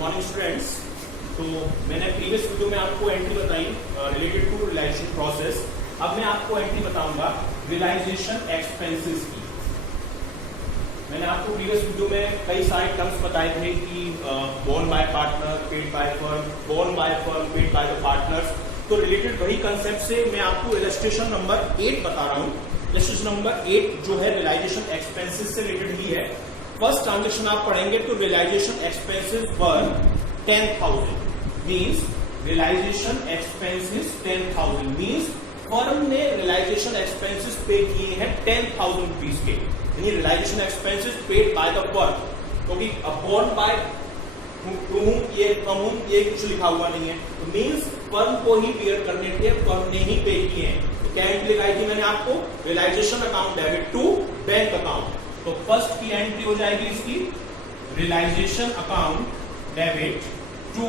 Morning students. तो मैंने previous video में आपको एंट्री बताई रिलेटेड टू रियलाइजेशन प्रोसेस। अब मैं आपको एंट्री बताऊंगा रियलाइजेशन एक्सपेंसेस की। मैंने आपको प्रीवियस वीडियो में कई सारे टर्म्स बताए थे कि borne by partner, paid by firm, borne by firm, paid by the partners. तो रिलेटेड वही कंसेप्ट से मैं आपको इलस्ट्रेशन नंबर 8 बता रहा हूँ। इलस्ट्रेशन नंबर 8 जो है रियलाइजेशन एक्सपेंसेस से रिलेटेड ही है। फर्स्ट ट्रांजेक्शन आप पढ़ेंगे तो रियलाइजेशन एक्सपेंसेस पर 10,000 means realisation expenses 10,000 means firm ने रियलाइजेशन एक्सपेंसेस पे किए हैं 10,000 रुपीज के, यानी realisation expenses paid by the firm. क्योंकि बोर्न बाय ये कुछ लिखा हुआ नहीं है, तो मीन्स फर्म को ही पेयर करने थे, फर्म ने ही पे किए हैं। तो क्या एंट्री लगाई थी मैंने आपको? Realisation account debit to bank account. तो फर्स्ट की एंट्री हो जाएगी इसकी realisation account debit to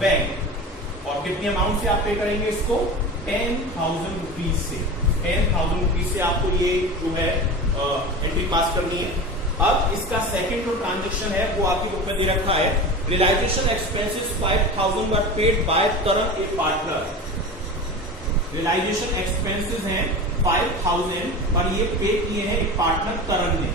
bank. और कितनी अमाउंट से आप पे करेंगे इसको? 10,000 रुपीज से। 10,000 रुपीज से आपको ये जो है एंट्री पास करनी है। अब इसका सेकंड जो ट्रांजेक्शन है वो आपकी बुक में दे रखा है। Realisation expenses 5,000 were paid by Taran a partner. Realisation expenses हैं 5,000 पर ये पे किए हैं एक पार्टनर तरन ने।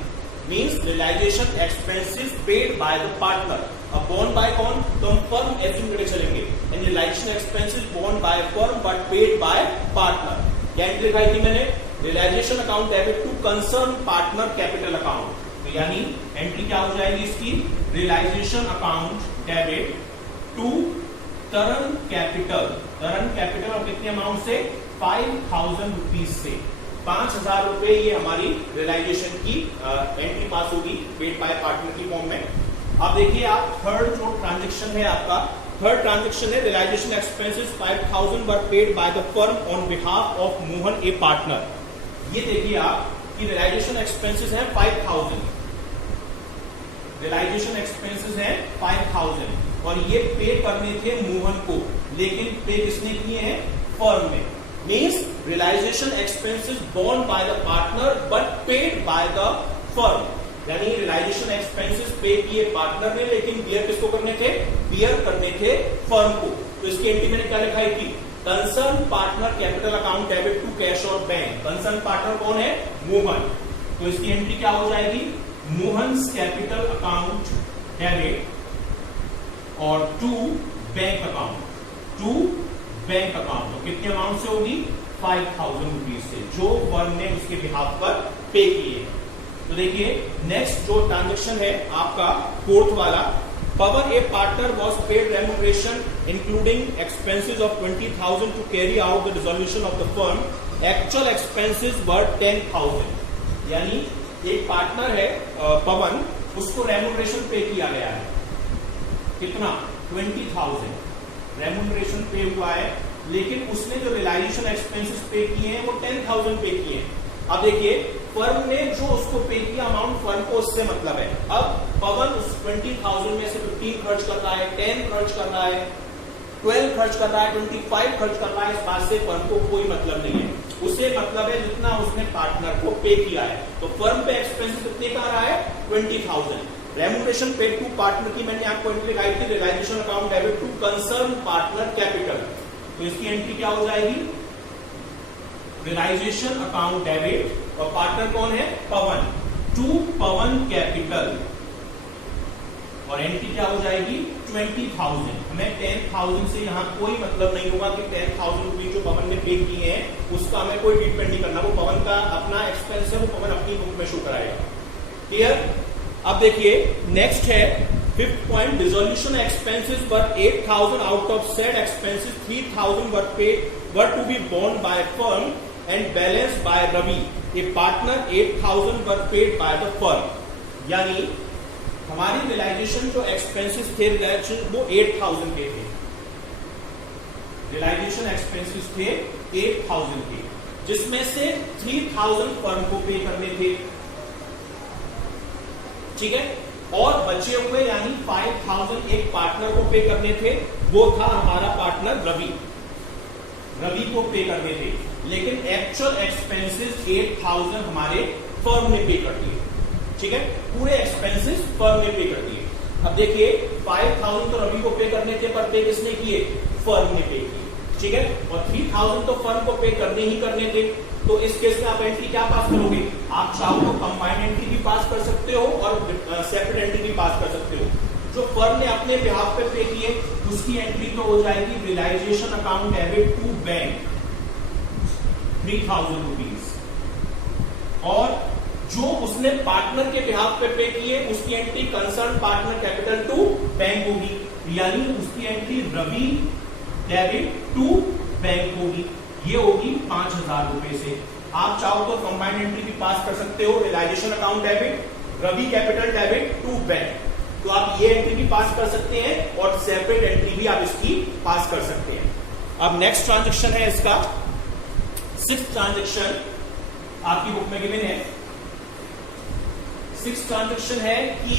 Means realisation expenses paid by the partner. अब बोर्न बाय कौन? तो हम फर्म एज्यूम करके चलेंगे। And realisation expenses borne by firm but paid by partner. क्या एंट्री लिखाई थी मैंने? Realisation account debit to concern partner capital account. तो यानी एंट्री क्या हो जाएगी इसकी? Realisation account debit to Taran capital. Taran capital और कितने अमाउंट से? 5,000 रुपीज से। 5,000 रुपए ये हमारी रियलाइजेशन की एंट्री पास होगी पेड बाय पार्टनर की फॉर्म में। अब देखिए आप थर्ड जो ट्रांजेक्शन है आपका, थर्ड ट्रांजेक्शन है realisation expenses 5,000 were paid by the firm on behalf of Mohan a partner. ये देखिए आप कि रियलाइजेशन एक्सपेंसेस है 5,000। रियलाइजेशन एक्सपेंसेस है 5,000 और ये पे करने थे मोहन को, लेकिन पे किसने किए हैं? फर्म में। Means realisation expenses borne by the partner but paid by the firm. यानी रियलाइजेशन एक्सपेंसेस पे किए पार्टनर ने, लेकिन बियर किसको करने थे? बियर करने थे फर्म को। तो इसकी एंट्री मैंने क्या लिखाई थी? Concern partner capital account debit to cash और बैंक। कंसर्न पार्टनर कौन है? मोहन। तो इसकी एंट्री क्या हो जाएगी? मोहन्स कैपिटल अकाउंट डेबिट और to bank account. To bank account. तो कितने अमाउंट से होगी? 5,000 रुपीज से, जो फर्म ने उसके बिहाफ पर पे किए। तो देखिए नेक्स्ट जो ट्रांजेक्शन है आपका फोर्थ वाला, Pawan a partner was paid remuneration including expenses of 20,000 to carry out the dissolution of the firm. Actual expenses were 10,000। यानी एक पार्टनर है पवन, उसको रेम्यूनरेशन पे किया गया है। कितना? 20,000 रेम्यूनरेशन पे हुआ है, लेकिन उसने जो रियलाइजेशन एक्सपेंसेस पे किए हैं वो 10,000 पे किए हैं। अब देखिए फर्म ने जो उसको पे किया अमाउंट, फर्म को उससे मतलब है। अब पवन उस 20,000 में से 15 खर्च कर रहा है, 10 खर्च कर रहा है, 12 खर्च कर रहा है, 25 खर्च कर रहा है। इस बात से फर्म को कोई मतलब नहीं है। उसे मतलब है जितना उसने पार्टनर को पे किया है। तो फर्म पे एक्सपेंसेस कितने का आ रहा है? 20,000। रेम्यूनरेशन पेड टू पार्टनर की मैंने आपको एंट्री लगाई थी realisation account debit to concern partner capital. तो इसकी एंट्री क्या हो जाएगी? रियलाइजेशन अकाउंट डेबिट और पार्टनर कौन है? पवन। टू पवन कैपिटल और एंट्री क्या हो जाएगी? 20,000। हमें 10,000 से यहाँ कोई मतलब नहीं होगा कि 10,000 रुपीज जो पवन ने पे किए हैं उसका हमें कोई ट्रीटमेंट नहीं करना। वो पवन का अपना एक्सपेंस है, वो पवन अपनी बुक में शो कराएगा। क्लियर? अब देखिए नेक्स्ट है fifth point, dissolution expenses were 8,000 out of said expenses 3,000 were to be borne by firm and balance by Ravi a partner. 8,000 were paid by the firm. यानी हमारी रियलाइजेशन जो एक्सपेंसेस थे वो 8,000 के थे। रियलाइजेशन एक्सपेंसेस थे 8,000 के, जिसमें से 3,000 फर्म को पे करने थे। ठीक है? और बचे हुए यानी 5,000 एक पार्टनर को पे करने थे। वो था हमारा पार्टनर रवि। रवि को पे करने थे, लेकिन एक्चुअल एक्सपेंसेस 8,000 हमारे फर्म ने पे कर दिए। ठीक है, पूरे एक्सपेंसेस फर्म ने पे कर दिए। अब देखिए 5000 तो रवि को पे करने थे, पर पे किसने किए? फर्म ने पे किए, ठीक है। और 3000 तो फर्म को पे करने ही करने थे। तो इस केस में आप एंट्री क्या पास करोगे? आप चाहो तो कंबाइंड एंट्री भी पास कर सकते हो और सेपरेट एंट्री भी पास कर सकते हो। जो फर्म ने अपने बिहाफ पे किए उसकी एंट्री तो हो जाएगी realisation account debit to bank 3000 rupees, और जो उसने पार्टनर के बिहाफ पे किए उसकी entry concern partner capital to bank होगी, यानी उसकी entry Ravi debit to bank होगी। ये होगी 5000 रुपए से। आप चाहो तो कंबाइंड एंट्री भी पास कर सकते हो, realisation account debit Ravi capital debit to bank. तो आप ये एंट्री भी पास कर सकते हैं और सेपरेट एंट्री भी आप इसकी पास कर सकते हैं। अब नेक्स्ट ट्रांजेक्शन है इसका 6th ट्रांजेक्शन, आपकी बुक में गिवन है। 6th ट्रांजेक्शन है कि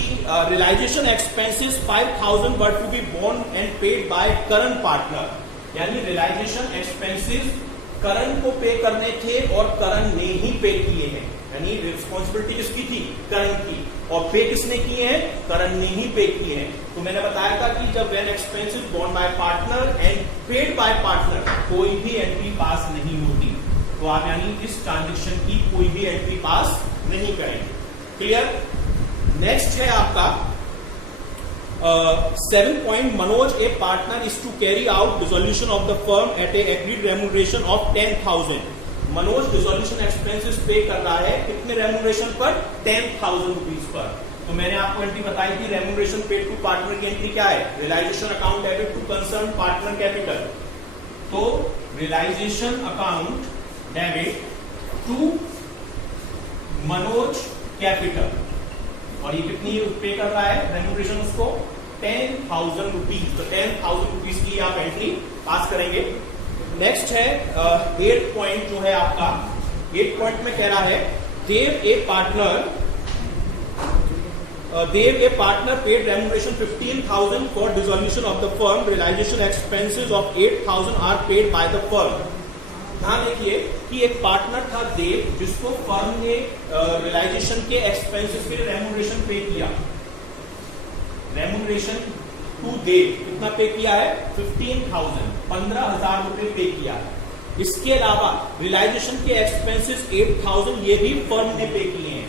realisation expenses 5000 were to be borne and paid by current partner, यानी रियलाइजेशन एक्सपेंसेस करण को पे करने थे और करण ने ही पे किए हैं, यानी रिस्पॉन्सिबिलिटी किसकी थी? करण की, और पे किसने किए हैं? करण ने ही पे किए हैं। तो मैंने बताया था कि जब when expenses borne by partner and paid by partner, कोई भी एंट्री पास नहीं होती। तो आप यानी इस ट्रांजेक्शन की कोई भी एंट्री पास नहीं करेंगे। क्लियर? नेक्स्ट है आपका 7 point, Manoj, a partner, is to carry out dissolution of the firm at a agreed remuneration of 10,000. Manoj dissolution expenses पे कर रहा है कितने रेम्यूनरेशन पर? 10,000 रुपीज पर। तो मैंने आपको एंट्री बताई थी रेम्यूनरेशन पेड टू पार्टनर की एंट्री क्या है? Realisation account debit to concern partner capital. तो realisation account debit to Manoj capital, और ये कितनी पे कर रहा है रेम्यूनरेशन उसको? 10,000 रुपीज। तो 10,000 रुपीज की आप एंट्री पास करेंगे। नेक्स्ट है 8 पॉइंट जो है आपका, 8 पॉइंट में कह रहा है Dev a partner paid remuneration 15,000 for dissolution of the firm, realisation expenses of 8,000 are paid by the firm. ध्यान देखिए कि एक पार्टनर था देव, जिसको फर्म ने रियलाइजेशन के एक्सपेंसेस के लिए रेम्यूनरेशन पे किया। रेम्यूनरेशन टू देव कितना पे किया है? 15,000, 15,000 रुपए पे किया है। इसके अलावा रियलाइजेशन के एक्सपेंसेस 8,000 ये भी फर्म ने पे किए हैं।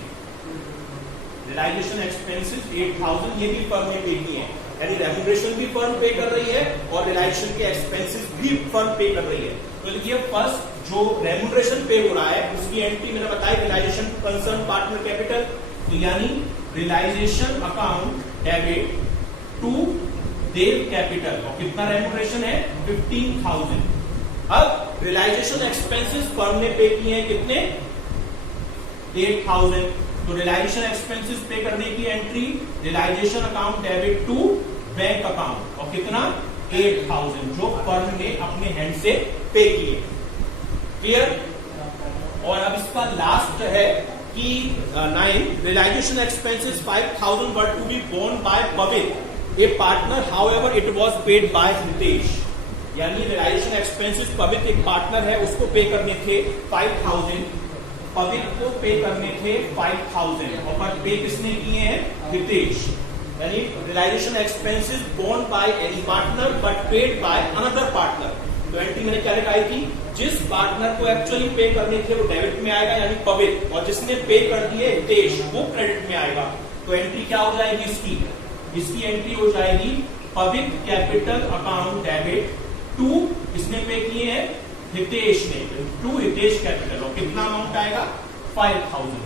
रियलाइजेशन एक्सपेंसेस 8,000 ये भी फर्म ने पे किए हैं, यानी रेम्यूनरेशन भी फर्म पे कर रही है और रियलाइजेशन के एक्सपेंसेस भी फर्म पे कर रही है। तो देखिए फर्स्ट जो रेम्यूनरेशन पे हो रहा है उसकी एंट्री मैंने बताई realisation to concern partner capital, तो यानी realisation account debit to Dev capital, और कितना रेम्यूनरेशन है? 15,000। अब रियलाइजेशन एक्सपेंसेस फर्म ने पे किए हैं कितने? 8,000। तो रियलाइजेशन एक्सपेंसेस पे करने की entry realisation account debit to bank account, और कितना? 8,000 जो फर्म ने अपने हैंड से पे किए। क्लियर? और अब इसका लास्ट है कि 9 realisation expenses 5,000 were to be borne by Pavitra a partner, however it was paid by Hitesh, यानी रियलाइजेशन एक्सपेंसेस पवित्र एक पार्टनर है उसको पे करने थे 5,000, पवित्र को पे करने थे 5,000, और पर पे किसने किए हैं? हितेश। यानी realisation expenses borne by any partner but paid by another partner. तो एंट्री मैंने क्या लिखाई थी? जिस पार्टनर को एक्चुअली पे करने थे वो डेबिट में आएगा यानी पवित्र, और जिसने पे कर दिए हितेश वो क्रेडिट में आएगा। तो एंट्री क्या हो जाएगी इसकी? इसकी एंट्री हो जाएगी पवित्र कैपिटल अकाउंट डेबिट टू, किसने पे किए हैं? हितेश ने, टू हितेश कैपिटल, और कितना अमाउंट आएगा? 5,000।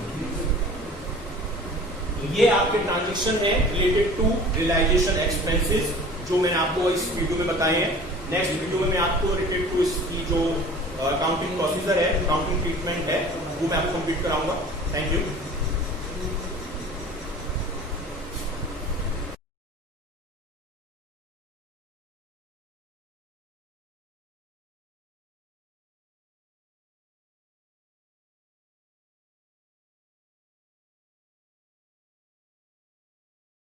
तो ये आपके ट्रांजेक्शन है रिलेटेड टू रियलाइजेशन एक्सपेंसेस जो मैंने आपको इस वीडियो में बताए हैं। नेक्स्ट वीडियो में मैं आपको रिलेटेड टू इसकी जो अकाउंटिंग प्रोसीजर है, अकाउंटिंग ट्रीटमेंट है, वो मैं आपको कंप्लीट कराऊंगा। Thank you.